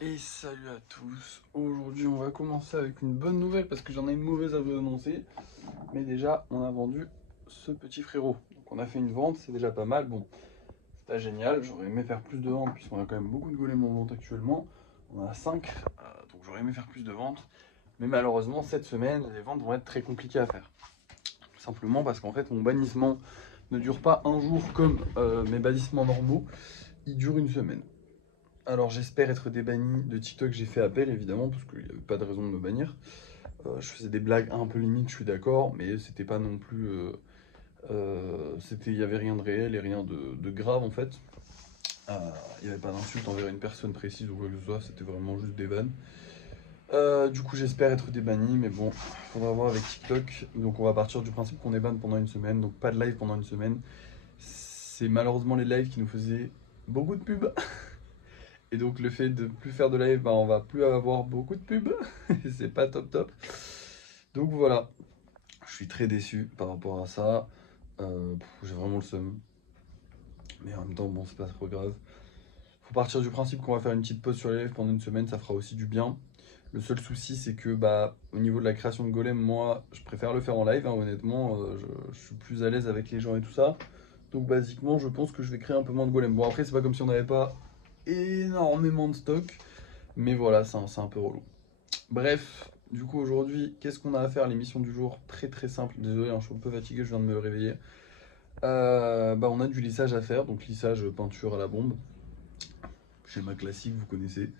Et salut à tous. Aujourd'hui on va commencer avec une bonne nouvelle parce que j'en ai une mauvaise à vous annoncer. Mais déjà on a vendu ce petit frérot. Donc on a fait une vente, c'est déjà pas mal. Bon, c'est pas génial, j'aurais aimé faire plus de ventes puisqu'on a quand même beaucoup de golems en vente actuellement. On en a 5, donc j'aurais aimé faire plus de ventes. Mais malheureusement cette semaine les ventes vont être très compliquées à faire. Tout simplement parce qu'en fait mon bannissement ne dure pas un jour comme mes bannissements normaux, il dure une semaine. Alors j'espère être débanni de TikTok, j'ai fait appel évidemment, parce qu'il n'y avait pas de raison de me bannir. Je faisais des blagues un peu limites, je suis d'accord, mais c'était pas non plus... il n'y avait rien de réel et rien de grave en fait. Il n'y avait pas d'insulte envers une personne précise ou quoi que ce soit, c'était vraiment juste des vannes. Du coup j'espère être débanni, mais bon, il faudra voir avec TikTok. Donc on va partir du principe qu'on est ban pendant une semaine, donc pas de live pendant une semaine. C'est malheureusement les lives qui nous faisaient beaucoup de pubs. Et donc le fait de plus faire de live, bah, on va plus avoir beaucoup de pubs. Et c'est pas top top. Donc voilà, je suis très déçu par rapport à ça. J'ai vraiment le seum. Mais en même temps, bon, c'est pas trop grave. Faut partir du principe qu'on va faire une petite pause sur les lives pendant une semaine, ça fera aussi du bien. Le seul souci, c'est que bah, au niveau de la création de golem, moi, je préfère le faire en live, hein, honnêtement. Je suis plus à l'aise avec les gens et tout ça. Donc basiquement, je pense que je vais créer un peu moins de golem. Bon, après, c'est pas comme si on n'avait pas énormément de stock. Mais voilà, c'est un peu relou. Bref, du coup aujourd'hui, qu'est-ce qu'on a à faire? L'émission du jour, très très simple. Désolé, hein, je suis un peu fatigué, je viens de me réveiller. Bah, on a du lissage à faire, donc lissage peinture à la bombe. Schéma classique, vous connaissez.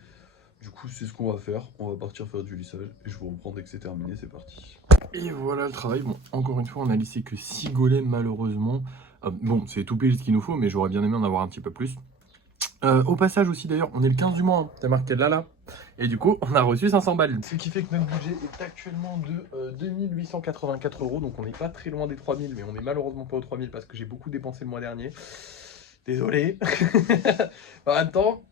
Du coup, c'est ce qu'on va faire. On va partir faire du lissage et je vous reprends dès que c'est terminé, c'est parti. Et voilà le travail. Bon, encore une fois, on a lissé que 6 golems malheureusement. Bon, c'est tout pile ce qu'il nous faut, mais j'aurais bien aimé en avoir un petit peu plus. Au passage aussi d'ailleurs, on est le 15 du mois, hein. T'as marqué là. Et du coup, on a reçu 500 balles. Ce qui fait que notre budget est actuellement de 2884 €. Donc on n'est pas très loin des 3000, mais on n'est malheureusement pas aux 3000 parce que j'ai beaucoup dépensé le mois dernier. Désolé. En même temps,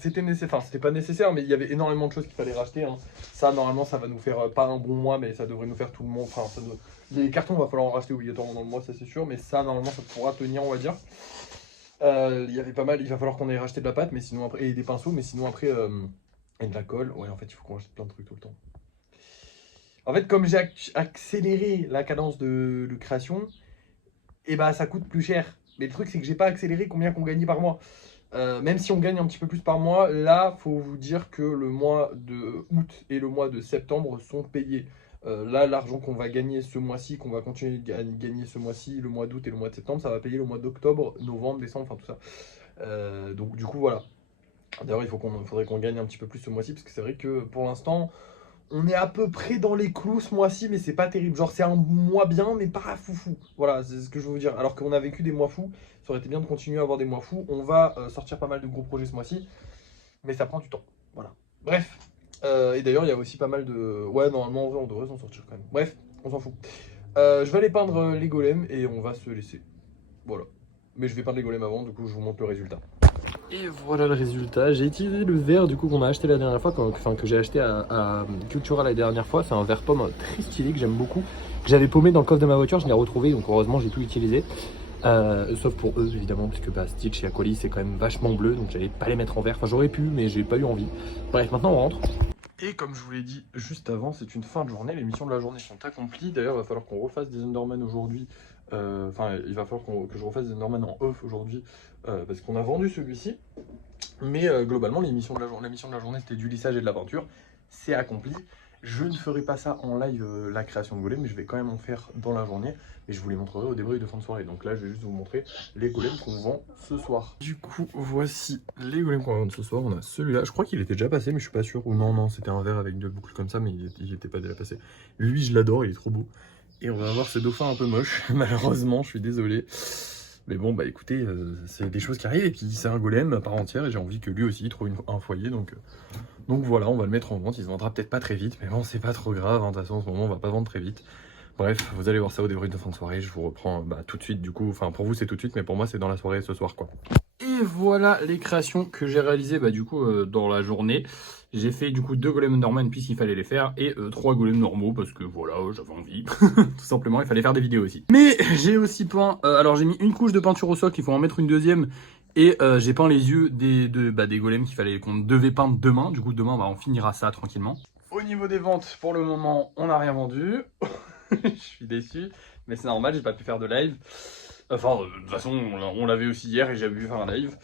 c'était nécessaire. Enfin, c'était pas nécessaire, mais il y avait énormément de choses qu'il fallait racheter, hein. Ça, normalement, ça va nous faire pas un bon mois, mais ça devrait nous faire tout le monde. Enfin, les cartons, il va falloir en racheter obligatoirement dans le mois, ça c'est sûr. Mais ça, normalement, ça pourra tenir, on va dire. Il y avait pas mal, il va falloir qu'on aille racheter de la pâte, mais sinon après, et des pinceaux, mais sinon après, et de la colle. Ouais, en fait, il faut qu'on rachète plein de trucs tout le temps. En fait, comme j'ai accéléré la cadence de création, et bah ça coûte plus cher. Mais le truc, c'est que j'ai pas accéléré combien qu'on gagnait par mois. Même si on gagne un petit peu plus par mois, là, faut vous dire que le mois de août et le mois de septembre sont payés. Là, l'argent qu'on va gagner ce mois-ci, qu'on va continuer de gagner ce mois-ci, le mois d'août et le mois de septembre, ça va payer le mois d'octobre, novembre, décembre, enfin tout ça. Donc du coup, voilà. D'ailleurs, faudrait qu'on gagne un petit peu plus ce mois-ci, parce que c'est vrai que pour l'instant, on est à peu près dans les clous ce mois-ci, mais c'est pas terrible. Genre, c'est un mois bien, mais pas foufou. Voilà, c'est ce que je veux vous dire. Alors qu'on a vécu des mois fous, ça aurait été bien de continuer à avoir des mois fous. On va sortir pas mal de gros projets ce mois-ci, mais ça prend du temps. Voilà. Bref. Et d'ailleurs, il y a aussi pas mal de. Ouais, normalement, en vrai, on devrait s'en sortir quand même. Bref, on s'en fout. Je vais aller peindre les golems et on va se laisser. Voilà. Mais je vais peindre les golems avant, du coup, je vous montre le résultat. Et voilà le résultat. J'ai utilisé le verre du coup qu'on a acheté la dernière fois, que j'ai acheté à Cultura la dernière fois. C'est un verre pomme très stylé que j'aime beaucoup. Que j'avais paumé dans le coffre de ma voiture, je l'ai retrouvé, donc heureusement j'ai tout utilisé. Sauf pour eux évidemment, parce que bah, Stitch et Aqualis c'est quand même vachement bleu, donc j'allais pas les mettre en verre. Enfin j'aurais pu, mais j'ai pas eu envie. Bref, maintenant on rentre. Et comme je vous l'ai dit juste avant, c'est une fin de journée. Les missions de la journée sont accomplies. D'ailleurs, il va falloir qu'on refasse des Enderman aujourd'hui. Enfin, il va falloir que je refasse des Enderman en off aujourd'hui. Parce qu'on a vendu celui-ci. Mais globalement, la mission de la journée, c'était du lissage et de la peinture. C'est accompli. Je ne ferai pas ça en live, la création de golems, mais je vais quand même en faire dans la journée. Et je vous les montrerai au débrief de fin de soirée. Donc là, je vais juste vous montrer les golems qu'on vend ce soir. Du coup, voici les golems qu'on va vendre ce soir. On a celui-là. Je crois qu'il était déjà passé, mais je suis pas sûr. Ou non, non, c'était un verre avec deux boucles comme ça, mais il était pas déjà passé. Lui, je l'adore, il est trop beau. Et on va avoir ce dauphin un peu moche. Malheureusement, je suis désolé. Mais bon, bah écoutez, c'est des choses qui arrivent, et puis c'est un golem à part entière, et j'ai envie que lui aussi il trouve un foyer, donc voilà, on va le mettre en vente. Il se vendra peut-être pas très vite, mais bon, c'est pas trop grave, hein. De toute façon, en ce moment, on va pas vendre très vite. Bref, vous allez voir ça au débrief de fin de soirée, je vous reprends tout de suite, du coup, enfin pour vous c'est tout de suite, mais pour moi c'est dans la soirée ce soir, quoi. Et voilà les créations que j'ai réalisées, du coup, dans la journée. J'ai fait du coup 2 golems Enderman puisqu'il fallait les faire, et 3 golems normaux parce que voilà, j'avais envie. Tout simplement, il fallait faire des vidéos aussi. Mais j'ai aussi peint, alors j'ai mis une couche de peinture au socle, il faut en mettre une deuxième. Et j'ai peint les yeux des golems qu'on devait peindre demain. Du coup, demain, on finira ça tranquillement. Au niveau des ventes, pour le moment, on n'a rien vendu. Je suis déçu, mais c'est normal, j'ai pas pu faire de live. Enfin, de toute façon, on l'avait aussi hier et j'ai pu faire un live.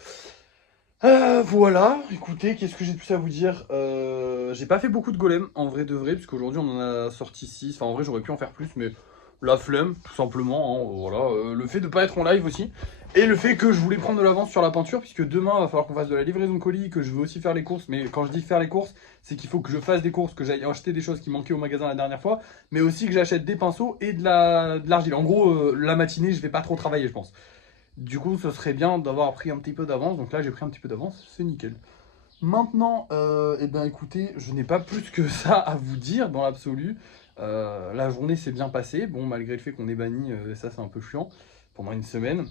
Voilà, écoutez, qu'est-ce que j'ai de plus à vous dire? J'ai pas fait beaucoup de golems, en vrai de vrai, puisqu'aujourd'hui on en a sorti 6. Enfin, en vrai, j'aurais pu en faire plus, mais la flemme, tout simplement. Hein, voilà. Le fait de pas être en live aussi. Et le fait que je voulais prendre de l'avance sur la peinture, puisque demain, il va falloir qu'on fasse de la livraison de colis, que je veux aussi faire les courses. Mais quand je dis faire les courses, c'est qu'il faut que je fasse des courses, que j'aille acheter des choses qui manquaient au magasin la dernière fois, mais aussi que j'achète des pinceaux et de l'argile. En gros, la matinée, je vais pas trop travailler, je pense. Du coup, ce serait bien d'avoir pris un petit peu d'avance. Donc là, j'ai pris un petit peu d'avance, c'est nickel. Maintenant, eh ben, écoutez, je n'ai pas plus que ça à vous dire dans l'absolu. La journée s'est bien passée. Bon, malgré le fait qu'on est banni, ça c'est un peu chiant pendant une semaine.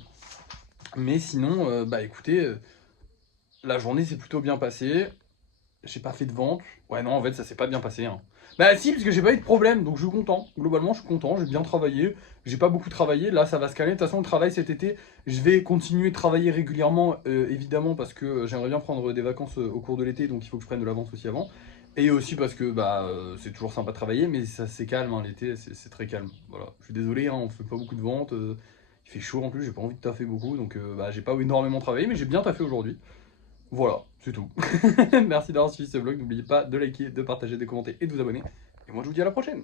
Mais sinon, écoutez, la journée s'est plutôt bien passée. J'ai pas fait de vente. Ouais, non, en fait, ça s'est pas bien passé. Hein. Bah, si, parce que j'ai pas eu de problème, donc je suis content. Globalement, je suis content, j'ai bien travaillé. J'ai pas beaucoup travaillé. Là, ça va se calmer. De toute façon, le travail cet été, je vais continuer de travailler régulièrement, évidemment, parce que j'aimerais bien prendre des vacances au cours de l'été, donc il faut que je prenne de l'avance aussi avant. Et aussi parce que c'est toujours sympa de travailler, mais ça c'est calme, hein, l'été, c'est très calme. Voilà. Je suis désolé, hein, on fait pas beaucoup de ventes. Il fait chaud en plus, j'ai pas envie de taffer beaucoup, donc j'ai pas énormément travaillé, mais j'ai bien taffé aujourd'hui. Voilà, c'est tout. Merci d'avoir suivi ce vlog. N'oubliez pas de liker, de partager, de commenter et de vous abonner. Et moi, je vous dis à la prochaine.